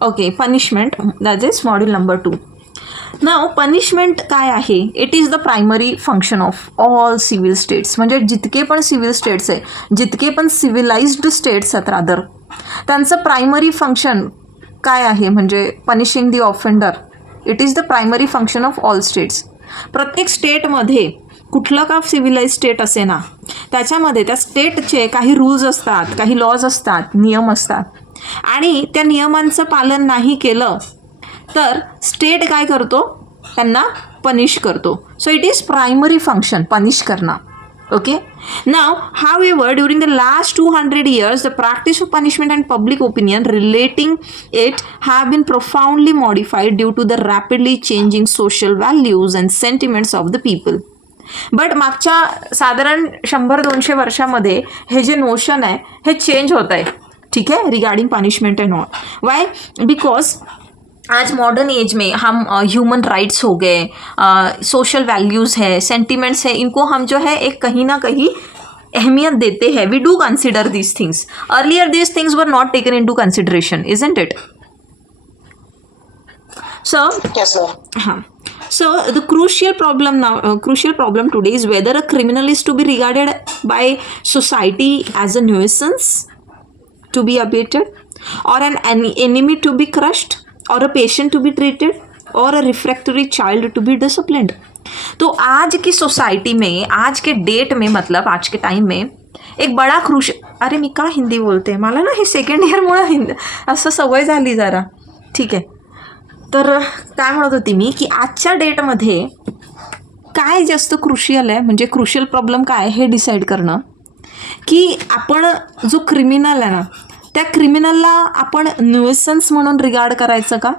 Okay, punishment that is module number 2. Now punishment काय आहे? It is the primary function of all civil states. म्हणजे जितके पण civil states आहे, जितके पण सिव्हिलाइज्ड स्टेट्स आहेत रादर, त्यांचं प्रायमरी फंक्शन काय आहे? म्हणजे punishing the offender. It is the primary function of all states. प्रत्येक स्टेटमध्ये कुठलं का सिव्हिलाइज स्टेट असे ना, त्याच्यामध्ये त्या स्टेटचे काही रूल्स असतात, काही लॉज असतात, नियम असतात, आणि त्या नियमांचं पालन नाही केलं तर स्टेट काय करतो? त्यांना पनिश करतो. So it is primary function punish करणं. Okay. Now however during the last 200 years the practice of punishment and public opinion relating it have been profoundly modified due to the rapidly changing social values and sentiments of the people. But मागच्या साधारण 100-200 वर्षामध्ये हे जे notion आहे हे change होत आहे. ठीक है, regarding punishment and all. Why? Because आज मॉडर्न एज में हम ह्यूमन राइट्स हो गए, सोशल वैल्यूज़ है, सेंटिमेंट्स है, इनको हम जो है एक कहीं ना कहीं अहमियत देते हैं. We do consider these things. Earlier these things were not taken into consideration, isn't it? So, Yes, sir. So the crucial problem today is whether a criminal is to be regarded by society as a nuisance to be abated, or an enemy to be crushed, or a patient to be treated, or a refractory child to be disciplined. तो आज की society में, आज के date में, मतलब आज के time में एक बड़ा अरे मी का हिंदी बोलते, मला ना हे सेकंड इयरमुळं हिंदी असं सवय झाली जरा. ठीक आहे. तर काय म्हणत होती मी की आजच्या डेटमध्ये काय जास्त क्रुशियल आहे, म्हणजे क्रुशियल प्रॉब्लेम काय हे डिसाईड करणं की आपण जो क्रिमिनल आहे ना, त्या क्रिमिनलला आपण न्यूएसन्स म्हणून रिगार्ड करायचं का,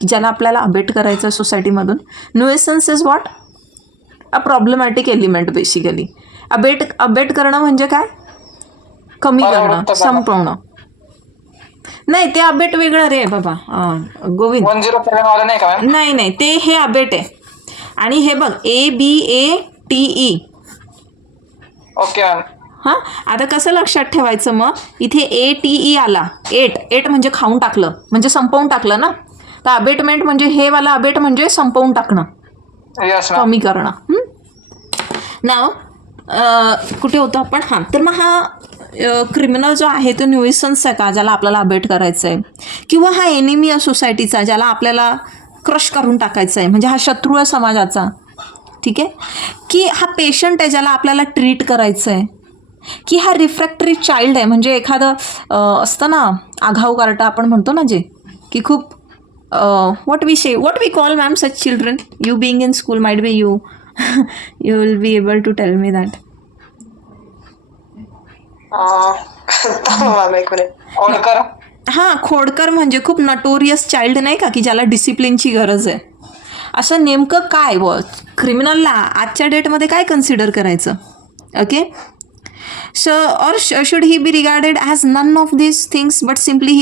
ज्याला आपल्याला अबेट करायचं सोसायटीमधून. Nuisance is what? A problematic element basically. Abate करणं म्हणजे काय? कमी करणं, संपवणं. नाही, ते अबेट वेगळं रे बाबा गोविंद. 107 वाला नाही का? नाही नाही, ते हे अबेट आहे. आणि हे बघ ABATE. Okay ma'am. हां, आता कसं लक्षात ठेवायचं मग? इथे ATE आला, एट म्हणजे खाऊन टाकलं, म्हणजे संपवून टाकलं ना. तर अबेटमेंट म्हणजे हे वाला अबेट म्हणजे संपवून टाकणं, यस मॅम. कमी करणं. नाव कुठे होतो आपण? हां, तर मग हा क्रिमिनल जो आहे तो न्यूइसन्स आहे का, ज्याला आपल्याला अबेट करायचं आहे, किंवा हा एनिमी आहे सोसायटीचा, ज्याला आपल्याला क्रश करून टाकायचं आहे, म्हणजे हा शत्रू आहे समाजाचा. ठीक आहे. की हा पेशंट आहे, ज्याला आपल्याला ट्रीट करायचं आहे, की हा रिफ्रॅक्टरी चाइल्ड आहे, म्हणजे एखादं असतं ना आघाऊ कार्टा आपण म्हणतो ना, जे की खूप what we call ma'am such children. You being in school might be you will be able to tell me that. हां, खोडकर म्हणजे खूप नटोरियस चाइल्ड नाही का, की ज्याला डिसिप्लिनची गरज आहे. असं नेमकं काय क्रिमिनलला आजच्या डेटमध्ये काय कन्सिडर करायचं? Okay. So, or should he be regarded as none of these things, but simply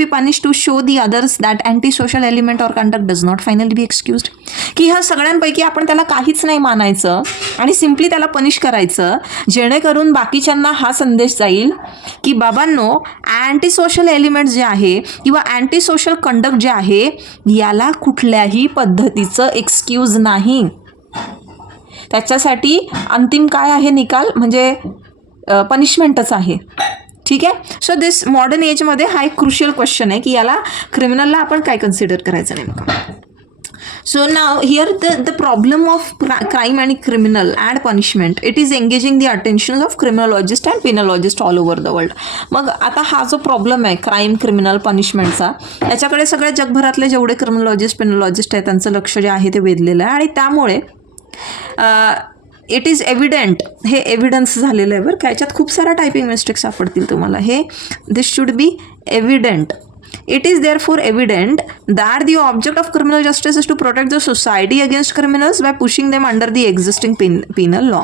be punished to show the others that antisocial element or conduct does not finally be excused? की ह्या सगळ्यांपैकी आपण त्याला काहीच नाही मानायचं आणि simply त्याला punish करायचं, जेणेकरून बाकीच्यांना हा संदेश जाईल की बाबांनो, अँटी सोशल एलिमेंट जे आहे किंवा अँटी सोशल कंडक्ट जे आहे याला कुठल्याही पद्धतीचं एक्सक्यूज नाही. त्याच्यासाठी अंतिम काय आहे निकाल, म्हणजे पनिशमेंटच आहे. ठीक आहे. सो दिस मॉडर्न एजमध्ये हा एक क्रुशियल क्वेश्चन आहे की याला क्रिमिनलला आपण काय कन्सिडर करायचं नेमकं. So now here the problem of crime आणि criminal and punishment, it is engaging the attention of criminologist and penologist all over the world. मग आता हा जो प्रॉब्लेम आहे क्राईम, क्रिमिनल, पनिशमेंटचा, त्याच्याकडे सगळ्या जगभरातले जेवढे क्रिमिनॉलॉजिस्ट, पिनॉलॉजिस्ट आहेत त्यांचं लक्ष जे आहे ते वेधलेलं आहे. आणि त्यामुळे इट इज एव्हिडंट, हे एव्हिडन्स झालेलं आहे बरं का. याच्यात खूप सारा टायपिंग मिस्टेक्स सापडतील तुम्हाला. हे this should be evident. It is therefore evident that the object of criminal justice is to protect the society against criminals by pushing them under the existing penal law.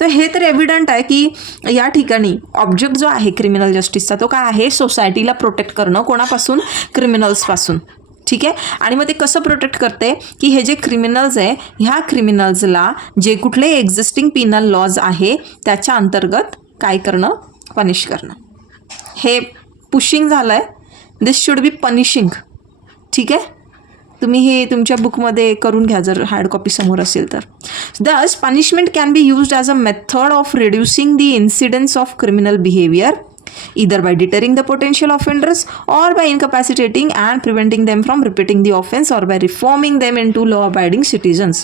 तर हे तर evident आहे की या ठिकाणी ऑब्जेक्ट जो आहे criminal जस्टिसचा तो काय आहे? सोसायटीला प्रोटेक्ट करणं. कोणापासून? क्रिमिनल्सपासून. ठीक आहे. आणि मग ते कसं प्रोटेक्ट करते की हे जे क्रिमिनल्स आहे ह्या क्रिमिनल्सला जे कुठले एक्झिस्टिंग पिनल लॉज आहे त्याच्या अंतर्गत काय करणं? पनिश करणं. हे पुशिंग झालं आहे दिस शुड बी पनिशिंग. ठीक आहे, तुम्ही हे तुमच्या बुकमध्ये करून घ्या जर हार्ड कॉपी समोर असेल तर. दस punishment can be used as a method of reducing the incidence of criminal behaviour, either by deterring the potential offenders or by incapacitating and preventing them from repeating the offense or by reforming them into law abiding citizens.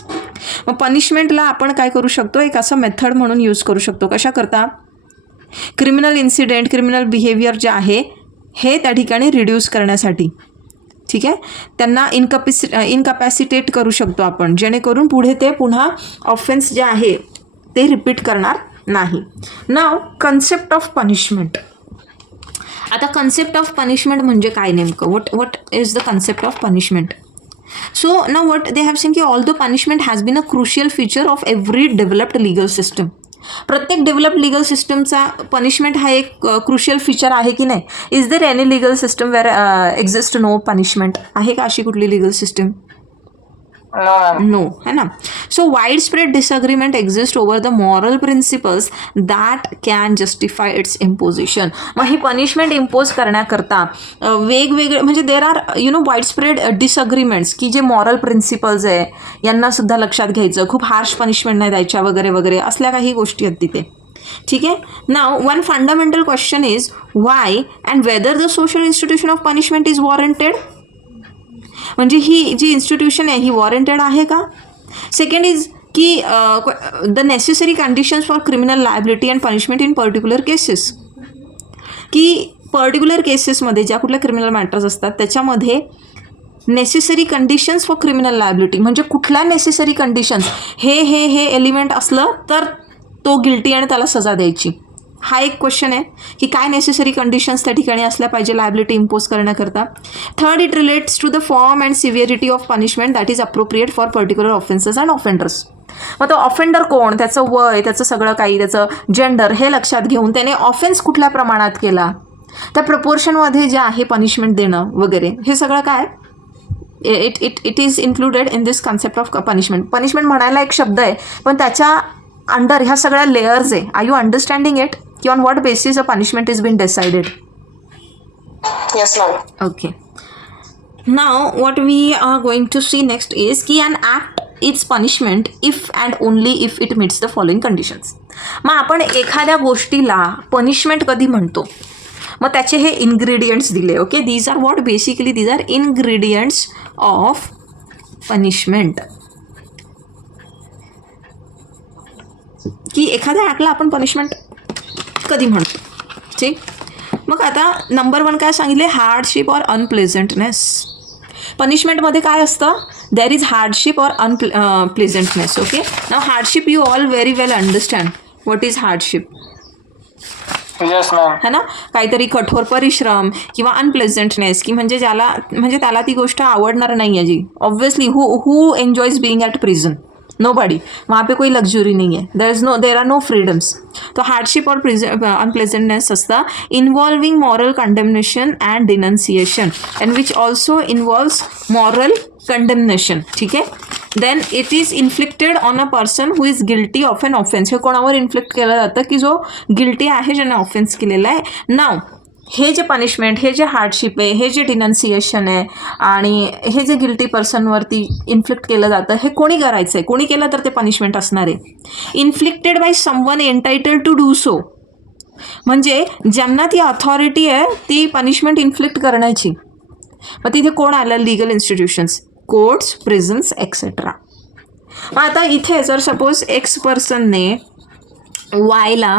मग पनिशमेंटला आपण काय करू शकतो, एक असं method म्हणून use करू शकतो. कशा करता? क्रिमिनल इन्सिडेंट, क्रिमिनल बिहेवियर जे आहे हे त्या ठिकाणी रिड्यूस करण्यासाठी. ठीक आहे, त्यांना इनकॅपॅसिटेट करू शकतो आपण, जेणेकरून पुढे ते पुन्हा ऑफेन्स जे आहे ते रिपीट करणार नाही. Now concept of punishment. आता कन्सेप्ट ऑफ पनिशमेंट म्हणजे काय नेमकं? What is the concept of punishment? So now what they have seen की all the punishment has been a crucial feature of every developed legal system. प्रत्येक developed legal सिस्टमचा punishment हा एक crucial feature आहे की नाही? Is there any legal system where exist no punishment? आहे का अशी कुठली लिगल सिस्टम? नो, है ना. So wide spread disagreement exist over the moral principles that can justify it's imposition. मग ही पनिशमेंट इम्पोज करण्याकरता वेगवेगळे म्हणजे देर आर वाईड स्प्रेड डिसअग्रीमेंट्स की जे मॉरल प्रिन्सिपल्स आहे यांना सुद्धा लक्षात घ्यायचं, खूप हार्श पनिशमेंट नाही द्यायच्या वगैरे वगैरे असल्या काही गोष्टी आहेत तिथे. ठीक आहे. Now one fundamental question is why and whether the social institution of punishment is warranted. म्हणजे ही जी इन्स्टिट्यूशन आहे ही वॉरंटेड आहे का? सेकंड इज की the necessary conditions for criminal liability and punishment in particular cases. की पर्टिक्युलर केसेसमध्ये ज्या कुठल्या क्रिमिनल मॅटर्स असतात त्याच्यामध्ये necessary conditions for criminal liability म्हणजे कुठल्या नेसेसरी कंडिशन्स हे एलिमेंट असलं तर तो गिल्टी आणि त्याला सजा द्यायची. हा एक क्वेश्चन आहे की काय नेसेसरी कंडिशन्स त्या ठिकाणी असल्या पाहिजे लायबिलिटी इम्पोज करण्याकरता. Third, it relates to the form and severity of punishment that is appropriate for particular offences and offenders. मग तो ऑफेंडर कोण, त्याचं वय, त्याचं सगळं काही, त्याचं जेंडर हे लक्षात घेऊन त्याने ऑफेन्स कुठल्या प्रमाणात केला त्या प्रपोर्शनमध्ये जे आहे पनिशमेंट देणं वगैरे हे सगळं काय it is included in this concept of punishment. Punishment म्हणायला एक शब्द आहे पण त्याच्या अंडर ह्या सगळ्या लेयर्स आहे. Are you understanding it? की on what basis a punishment is been decided? Yes ma'am. Okay. Now what we are going to see next is की an act is punishment if and only if it meets the following conditions. मग आपण एखाद्या गोष्टीला punishment कधी म्हणतो? मग त्याचे हे इन्ग्रेडियंट्स दिले. Okay, these are what basically these are ingredients of punishment. की एखाद्या ॲक्टला आपण पनिशमेंट कधी म्हणतो. ठीक. मग आता नंबर 1 काय सांगितले? Hardship or अनप्लेझंटनेस. पनिशमेंटमध्ये काय असतं? There is hardship or unpleasantness. Okay. Now hardship you all very well understand what is hardship. Yes ma'am. है ना, काहीतरी कठोर परिश्रम किंवा अनप्लेझंटनेस की म्हणजे त्याला ती गोष्ट आवडणार नाही आहे जी. Obviously who enjoys being at prison? Nobody. वहाँ पे कोई लग्जुरी नहीं है. There are no freedoms. तो हार्डशिप और अनप्लेजेंटनेस असता involving moral condemnation and denunciation and which also involves moral condemnation. ठीक आहे. Then it is inflicted on a person who is guilty of an offence. हे कोणावर inflict केलं जातं? की जो गिल्टी आहे ज्याने ऑफेन्स केलेला आहे. नाव हे जे पनिशमेंट, हे जे हार्डशिप आहे, हे जे डिनन्सिएशन आहे आणि हे जे गिल्टी पर्सनवरती इन्फ्लिक्ट केलं जातं हे कोणी करायचं आहे? कोणी केलं तर ते पनिशमेंट असणार आहे. Inflicted by someone entitled to do so. म्हणजे ज्यांना ती अथॉरिटी आहे ती पनिशमेंट इन्फ्लिक्ट करण्याची. मग तिथे कोण आलं? Legal institutions, courts, prisons etcetera. मग आता इथे जर सपोज एक्स पर्सनने वायला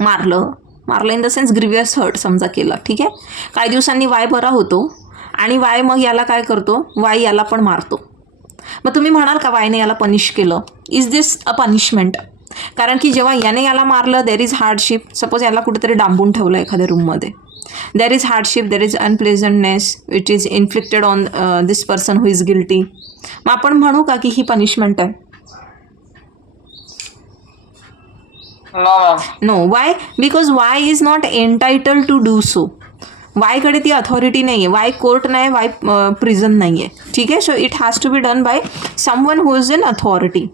मारलं in the sense grievous hurt समजा केलं. ठीक आहे. काही दिवसांनी वाय बरा होतो आणि वाय मग याला काय करतो? वाय याला पण मारतो. मग तुम्ही म्हणाल का वायने याला पनिश केलं? Is this a punishment? कारण की जेव्हा याने याला मारलं देर इज हार्डशिप. सपोज याला कुठेतरी डांबून ठेवलं एखाद्या रूममध्ये. There is hardship, there is unpleasantness which is inflicted on this person who is guilty. मग आपण म्हणू का की ही पनिशमेंट आहे? No. Why? Because Y is not entitled to do so. वायकडे ती अथॉरिटी नाही आहे. वाय कोर्ट नाही, वाय प्रिझन नाही आहे. ठीक आहे. So it has to be done by someone who is in authority.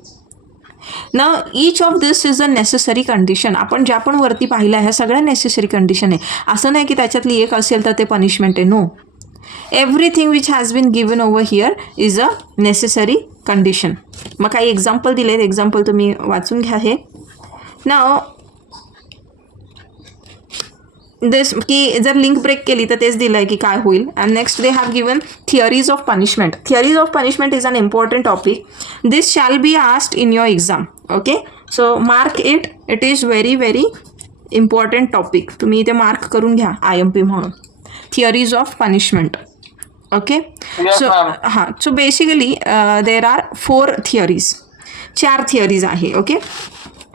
ना each of this is a necessary condition. आपण ज्या पण वरती पाहिल्या ह्या सगळ्या नेसेसरी कंडिशन आहे. असं नाही की त्याच्यातली एक असेल तर ते पनिशमेंट आहे. No, everything which has been given over here is a necessary condition. मग काही एक्झाम्पल दिले, एक्झाम्पल तुम्ही वाचून घ्या. हे ना दिस की जर लिंक ब्रेक केली तर तेच दिलं आहे की काय होईल. And next they have given theories of punishment. Theories of punishment is an important topic. This shall be asked in your exam. Okay, so mark it. It is very very important topic. तुम्ही इथे mark करून घ्या IMP म्हणून. Theories of punishment. Okay, so हां, so basically there are 4 theories. 4 theories आहे. Okay,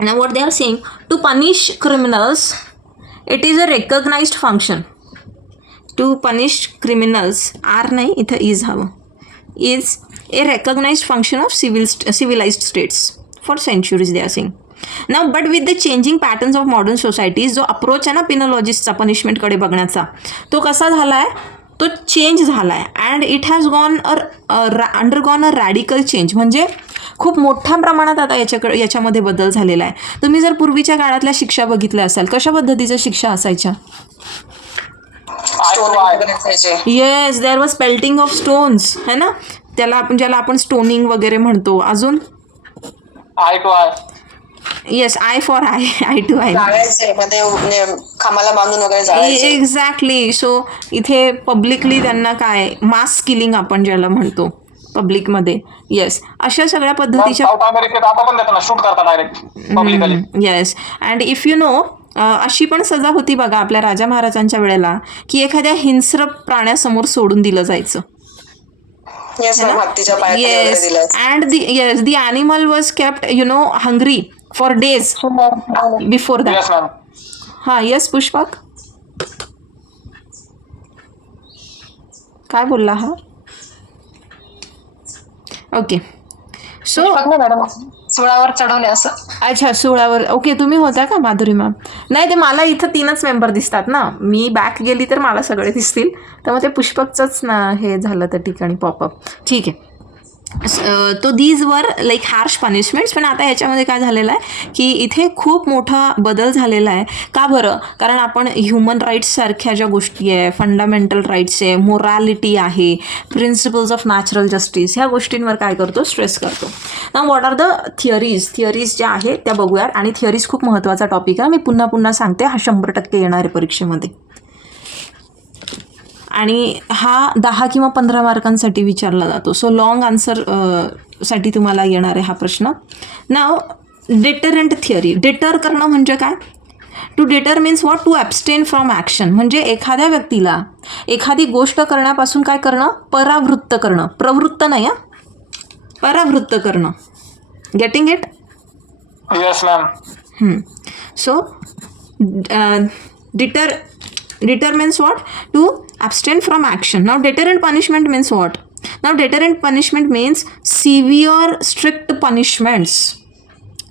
now what they are saying, to punish criminals it is a recognized function. To punish criminals, R नाही इथं is हवं, is a recognized function of civilized states for centuries they are saying. Now but with the changing patterns of modern societies, जो approach आहे ना पिनॉलॉजिस्टचा पनिशमेंटकडे बघण्याचा, तो कसा झाला आहे, तो चेंज झाला आहे. And it has gone undergone a radical change. म्हणजे खूप मोठ्या प्रमाणात आता याच्यामध्ये बदल झालेला आहे. तुम्ही जर पूर्वीच्या काळातल्या शिक्षा बघितल्या असाल, कशा पद्धतीच्या शिक्षा असायच्या? Yes, there was pelting of stones, है ना, ज्याला आपण स्टोनिंग वगैरे म्हणतो. अजून eye to eye. Yes, eye for eye, eye to eye, खांबाला बांधून वगैरे. एक्झॅक्टली. सो इथे पब्लिकली त्यांना काय मास किलिंग आपण ज्याला म्हणतो पब्लिकमध्ये. येस, अशा सगळ्या पद्धतीच्या yes. And if you know अशी पण सजा होती बघा आपल्या राजा महाराजांच्या वेळेला, की एखाद्या हिंस्र प्राण्यासमोर सोडून दिलं जायचं. Yes, and the animal was kept you know hungry for days before that. हां, येस पुष्पक, काय बोलला हा? ओके, सो मॅडम सुळावर चढवले असं. अच्छा, सुळावर. ओके, तुम्ही होत्या का माधुरी मॅम? नाही, ते मला इथं 3च मेंबर दिसतात ना. मी बॅक गेली तर मला सगळे दिसतील, तर मग ते पुष्पकचंच ना हे झालं त्या ठिकाणी पॉपअप. ठीक आहे. तो these were like harsh punishments. पण आता याच्यामध्ये काय झालेलं आहे की इथे खूप मोठा बदल झालेला आहे. का बरं? कारण आपण ह्युमन राईट्ससारख्या ज्या गोष्टी आहे, फंडामेंटल राईट्स आहे, मोरॅलिटी आहे, प्रिन्सिपल्स ऑफ नॅचरल जस्टिस, ह्या गोष्टींवर काय करतो, स्ट्रेस करतो. ना व्हॉट आर द थिअरीज ज्या आहेत त्या बघूयात. आणि थिअरीज खूप महत्त्वाचा टॉपिक आहे. मी पुन्हा पुन्हा सांगते, हा 100% येणार आहे परीक्षेमध्ये. आणि हा 10 किंवा 15 मार्कांसाठी विचारला जातो. सो लॉंग आन्सर साठी तुम्हाला येणार आहे हा प्रश्न. नाव डिटरंट थिअरी. डिटर करणं म्हणजे काय? To deter means what? To abstain from action. म्हणजे एखाद्या व्यक्तीला एखादी गोष्ट करण्यापासून काय करणं? परावृत्त करणं. प्रवृत्त नाही, हा, परावृत्त करणं. Getting it? Yes ma'am. So deter means what? To abstain from action. Now deterrent punishment means what? Now deterrent punishment means severe strict punishments.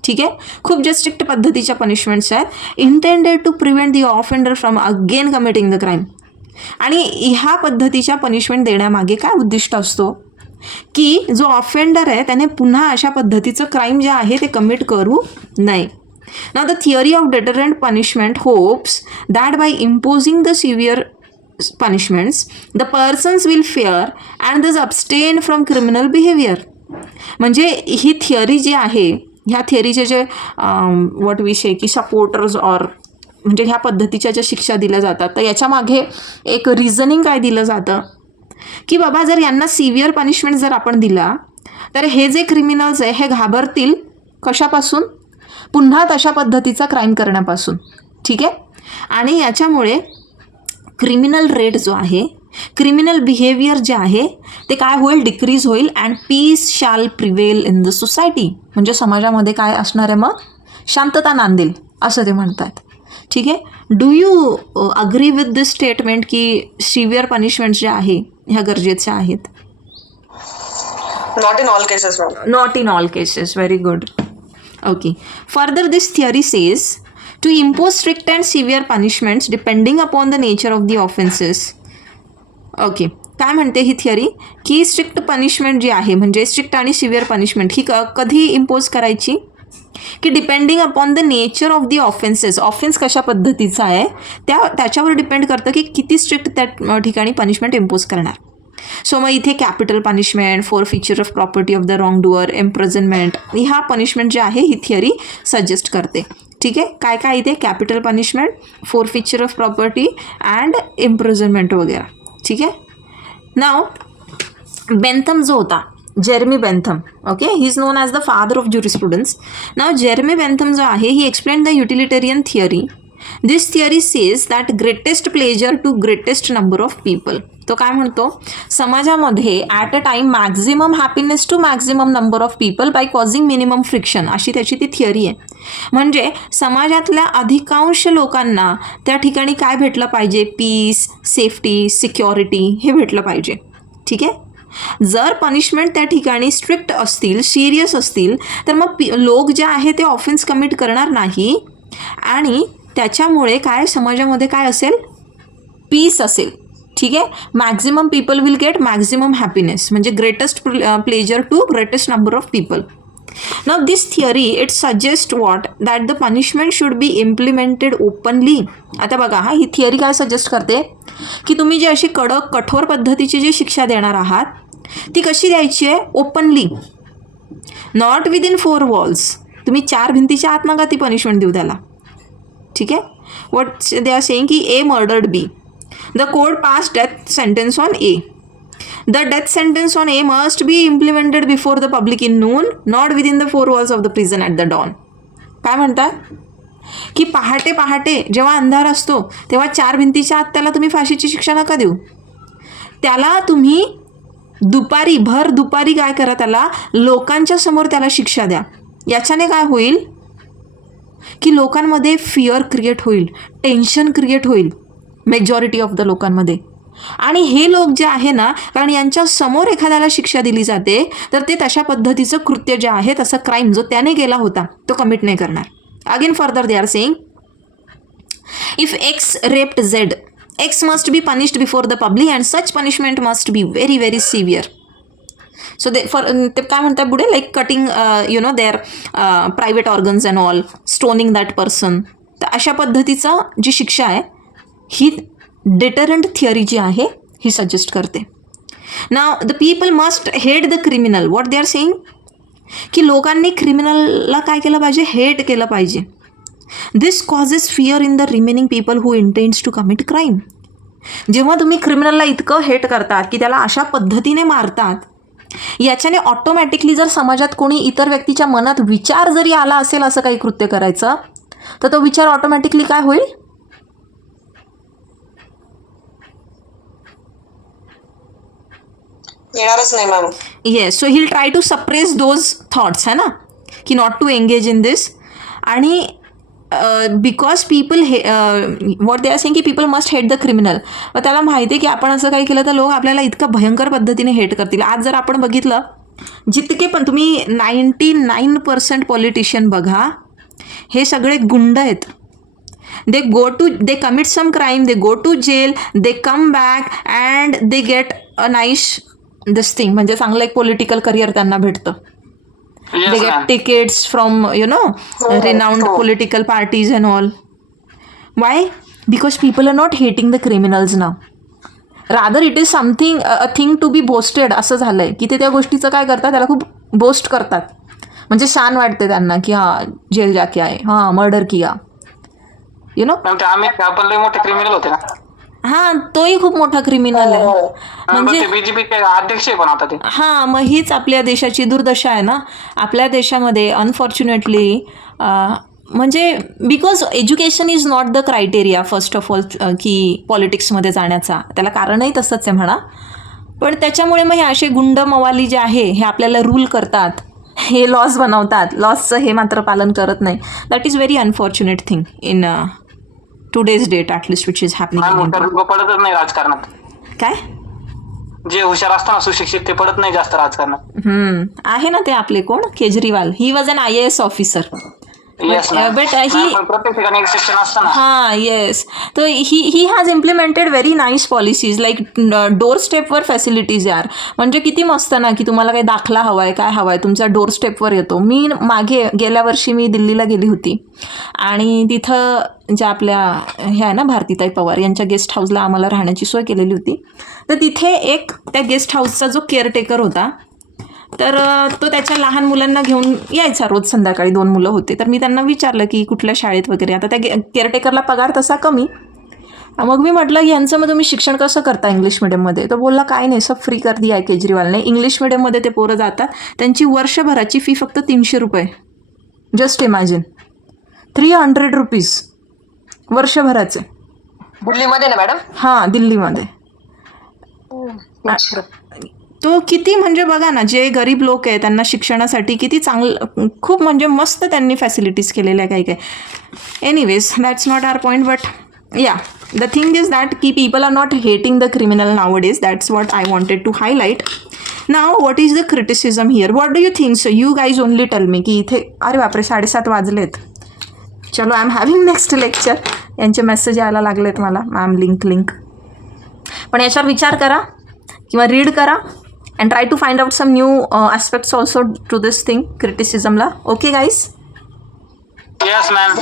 ठीक आहे, खूप जे स्ट्रिक्ट पद्धतीच्या पनिशमेंट्स आहेत intended to prevent the offender from again committing the crime. आणि ह्या पद्धतीच्या punishment देण्यामागे काय उद्दिष्ट असतो की जो ऑफेंडर आहे त्याने पुन्हा अशा पद्धतीचं क्राईम जे आहे ते कमिट करू नये. Now the theory of deterrent punishment hopes that by imposing the severe punishments, the persons will fear and thus abstain from criminal behavior. म्हणजे ही थिअरी जी आहे, ह्या थिअरीचे जे व्हॉट विषय की सपोर्टर्स ऑर म्हणजे ह्या पद्धतीच्या ज्या शिक्षा दिल्या जातात, तर याच्यामागे एक रिझनिंग काय दिलं जातं की बाबा जर यांना सिव्हिअर पनिशमेंट जर आपण दिला तर हे जे क्रिमिनल्स आहे हे घाबरतील. कशापासून? पुन्हा तशा पद्धतीचा क्राईम करण्यापासून. ठीक आहे, आणि याच्यामुळे क्रिमिनल रेट जो आहे, क्रिमिनल बिहेवियर जे आहे ते काय होईल? डिक्रीज होईल. And peace shall prevail in the society. म्हणजे समाजामध्ये काय असणार आहे? मग शांतता नांदेल असं ते म्हणतात. ठीक आहे, do you agree with this statement की सिव्हिअर पनिशमेंट जे आहे ह्या गरजेच्या आहेत? Not in all cases. Not in all cases. Very good. Okay. Further, this theory says to impose strict and severe punishments depending upon the nature of the offenses. Okay. काय म्हणते ही theory की strict punishment जी आहे म्हणजे strict आणि severe punishment ही कधी impose करायची? की depending upon the nature of the offences, offence कशा पद्धतीचा आहे त्याच्यावर डिपेंड करतं की किती स्ट्रिक्ट त्या ठिकाणी पनिशमेंट इम्पोज करणार. सो मग इथे capital punishment, forfeiture of property of the wrong doer, imprisonment, ह्या पनिशमेंट जे आहे ही थिअरी सजेस्ट करते. ठीक आहे, काय काय इथे capital punishment, forfeiture of property and imprisonment वगैरे. ठीक आहे. नाव बेंथम जो होता, Jeremy Bentham, okay, he is known as the father of jurisprudence. Now Jeremy Bentham जो आहे he explain the utilitarian theory. This theory says that greatest pleasure to greatest number of people. तो काय म्हणतो, समाजामध्ये at a time maximum happiness to maximum number of people by causing minimum friction, अशी त्याची ती theory आहे. म्हणजे समाजातल्या अधिकांश लोकांना त्या ठिकाणी काय भेटलं पाहिजे, पीस, सेफ्टी, सिक्युरिटी हे भेटलं पाहिजे. ठीक आहे. जर पनिशमेंट त्या ठिकाणी स्ट्रिक्ट असतील, सिरियस असतील, तर मग लोक जे आहे ते ऑफेन्स कमिट करणार नाही आणि त्याच्यामुळे काय समाजामध्ये काय असेल, पीस असेल. ठीक आहे. Maximum people will get maximum happiness, म्हणजे greatest pleasure to greatest number of people. Now this theory it suggest what that the punishment should be implemented openly. आता बघा हा, ही थिअरी काय सजेस्ट करते की तुम्ही जी अशी कडक कठोर पद्धतीची जी शिक्षा देणार आहात ती कशी द्यायची आहे, ओपनली, नॉट विदिन 4 वॉल्स. तुम्ही 4 भिंतीच्या आत नका ती पनिशमेंट देऊ त्याला. ठीक आहे. वॉट दे आर सेइंग की A murdered B, the court pass death sentence on A. The death sentence on A must be implemented before the public in noon, not within the 4 walls of the prison at the dawn. काय म्हणतात की पहाटे पहाटे जेव्हा अंधार असतो तेव्हा 4 भिंतीच्या आत त्याला तुम्ही फाशीची शिक्षा नका देऊ, त्याला तुम्ही दुपारी, भर दुपारी काय करा, त्याला लोकांच्या समोर त्याला शिक्षा द्या. याच्याने काय होईल की लोकांमध्ये फिअर क्रिएट होईल, टेन्शन क्रिएट होईल मेजॉरिटी ऑफ द लोकांमध्ये. आणि हे लोक जे आहे ना, कारण यांच्या समोर एखाद्याला शिक्षा दिली जाते तर ते तशा पद्धतीचं कृत्य जे आहे, तसं क्राईम जो त्याने केला होता तो कमिट नाही करणार. Again further they are saying if X raped Z, X must be punished before the public and such punishment must be very very severe. So ते काय म्हणतात पुढे, like cutting their private organs and all, stoning that person. तर अशा पद्धतीचं जी शिक्षा आहे ही डिटरंट theory जी आहे ही सजेस्ट करते. Now the people must hate the criminal. What they are saying की लोकांनी क्रिमिनलला काय केलं पाहिजे, हेट केलं पाहिजे. This causes fear in the remaining people who intends to commit crime. जेव्हा तुम्ही क्रिमिनलला इतकं हेट करतात की त्याला अशा पद्धतीने मारतात, याच्याने ऑटोमॅटिकली जर समाजात कोणी इतर व्यक्तीच्या मनात विचार जरी आला असेल असं काही कृत्य करायचं, तर तो विचार ऑटोमॅटिकली काय होईल, येणारच नाही ma'am. Yes. So he try to suppress those thoughts, है ना, की not to engage in this. आणि because people what they are saying की people must hate the criminal. व त्याला माहिती आहे की आपण असं काही केलं तर लोक आपल्याला इतकं भयंकर पद्धतीने हेट करतील. आज जर आपण बघितलं, जितके पण तुम्ही 99% पॉलिटिशियन बघा, हे सगळे गुंड आहेत. they commit some crime, they go to jail, they come back and they get a nice this thing, म्हणजे चांगलं एक पॉलिटिकल करिअर त्यांना भेटतं. They get tickets from renowned political parties and all. Why? Because people are not hating the criminals now. Rather it is something, a thing to be boasted असं झालंय की ते त्या गोष्टीचं काय करतात, त्याला खूप बोस्ट करतात. म्हणजे शान वाटते त्यांना की हा जेल जाके आए, हा मर्डर किया, आपण लय मोठे क्रिमिनल होते ना. हा, तोही खूप मोठा क्रिमिनल आहे. म्हणजे बीजेपीचे अध्यक्ष आहे पण आता ते. हां, मग हीच आपल्या देशाची दुर्दशा आहे ना. आपल्या देशामध्ये अनफॉर्च्युनेटली म्हणजे because education is not the criteria first of all की पॉलिटिक्समध्ये जाण्याचा, त्याला कारणही तसंच आहे म्हणा. पण त्याच्यामुळे मग हे असे गुंड मवाली जे आहे हे आपल्याला रूल करतात, हे लॉज बनवतात, लॉजचं हे मात्र पालन करत नाही. That is very unfortunate thing in today's date at least which is happening. पडतच नाही राजकारणात. काय जे हुशार असताना सुशिक्षित ते पडत नाही जास्त राजकारणात. आहे ना ते आपले कोण, Kejriwal. He was an IAS officer. Yes but he प्रत्येक ठिकाणी एक सेक्शन असतं ना. हां येस. तर he has implemented very nice policies like door स्टेपवर फॅसिलिटीज यार. म्हणजे किती मस्त ना की तुम्हाला काही दाखला हवा आहे काय हवा आहे तुमचा डोर स्टेपवर येतो. मी गेल्या वर्षी मी दिल्लीला गेली होती आणि तिथं ज्या आपल्या ह्या आहे ना भारतीताई पवार यांच्या गेस्ट हाऊसला आम्हाला राहण्याची सोय केलेली होती. तर तिथे एक त्या गेस्ट हाऊसचा जो केअरटेकर होता तर तो त्याच्या लहान मुलांना घेऊन यायचा रोज संध्याकाळी. 2 मुलं होते. तर मी त्यांना विचारलं की कुठल्या शाळेत वगैरे. आता त्या केअरटेकरला पगार तसा कमी. मग मी म्हटलं यांचं मग तुम्ही शिक्षण कसं करता इंग्लिश मिडियममध्ये. तर बोलला काय नाही सब फ्री कर दिया आहे केजरीवालने. इंग्लिश मिडियममध्ये ते पोरं जातात. त्यांची वर्षभराची फी फक्त 300 रुपये. जस्ट इमॅजिन 300 रुपीज वर्षभराचे. दिल्लीमध्ये ना मॅडम. हां दिल्लीमध्ये. तो किती म्हणजे बघा ना जे गरीब लोक आहे त्यांना शिक्षणासाठी किती चांगलं खूप म्हणजे मस्त त्यांनी फॅसिलिटीज केलेल्या काही काही. Anyways that's not our point but ya the thing is that की people are not hating the criminal nowadays. That's what I wanted to highlight. Now what is the criticism here. What do you think so you guys only tell me की इथे अरे बापरे 7:30 वाजलेत. चलो I am having next lecture. यांचे message यायला लागलेत मला मॅम लिंक. पण याच्यावर विचार करा किंवा रीड करा and try to find out some new aspects also to this thing criticism la. Okay guys. Yes ma'am.